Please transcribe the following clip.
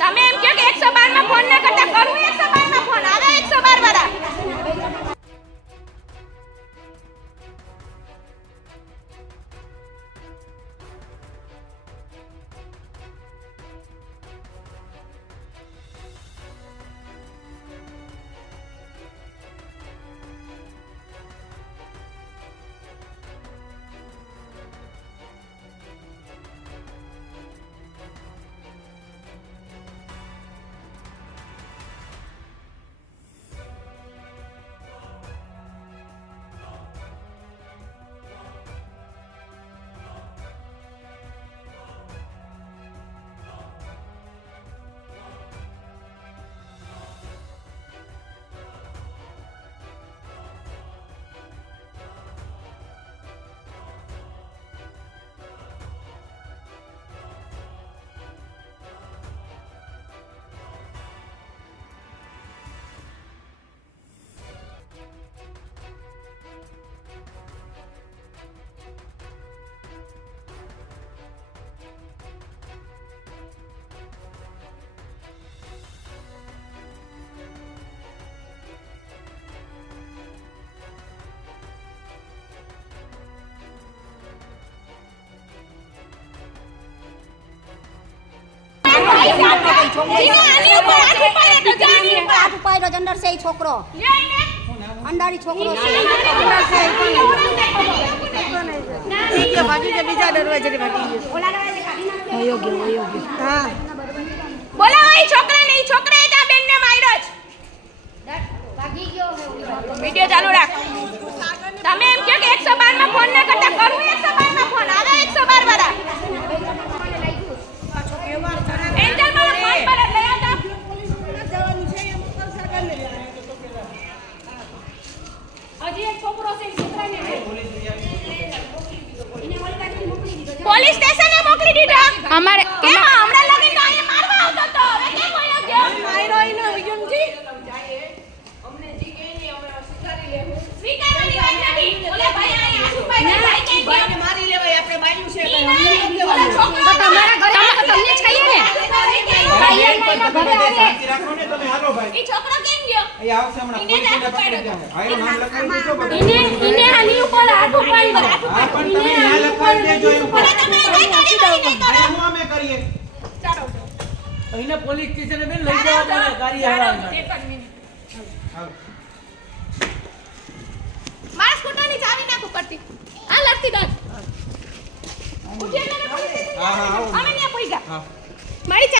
તમે એમ કહો કે 112 માં ફોન ના કરતા કરું 112 માં ફોન આવે 112 વાળા. अंदर से ही छोकरो अंडारी छोकरो भाभी के बीजा डरवा जरी भाभी योग्य हां બોલા ઓય છોકરા ને ઈ છોકરાએ તા બેન ને માર્યો છે ભાગી ગયો હે વિડિયો ચાલુ રાખ. તમે એમ કહો કે 112 માં ફોન ના કરતા કરું 112 માં ફોન આવે 112 વાળા. એન્જલ મારો ફોન પર જ લઈ આવતા જવાનું છે એમ સરકાર ને હજી એક છોકરો છે છોકરાને પોલીસ સ્ટેશને મોકલી દીધો. અમારે કેમ હમણાં લગી તો અહીંયા મારવા આવતો તો હવે કેમ વયો ગયો માયરો ઈનો વિજમજી અમને જી કે ની અમે સ્વીકારી લેવું સ્વીકારવાની વાત નથી. ઓલે ભાઈ અહીંયા આસુભાઈ ને ભાઈ કે ભાઈને મારી લેવાય આપણે બાયું છે તમારા ઘરે તમને જ કહીએ ને ઈ છોકરો કેમ ગયો ઇને આની ઉપર હાથ ઉપાડી ચાલો અહીંને પોલીસ સ્ટેશને બેન લઈ જવા દે ગાડી આવે મારા સ્કૂટરની ચાવી નાખું કરતી આ લડતી દસ ઉઠી ને અમે ને પોઈ ગયા મારી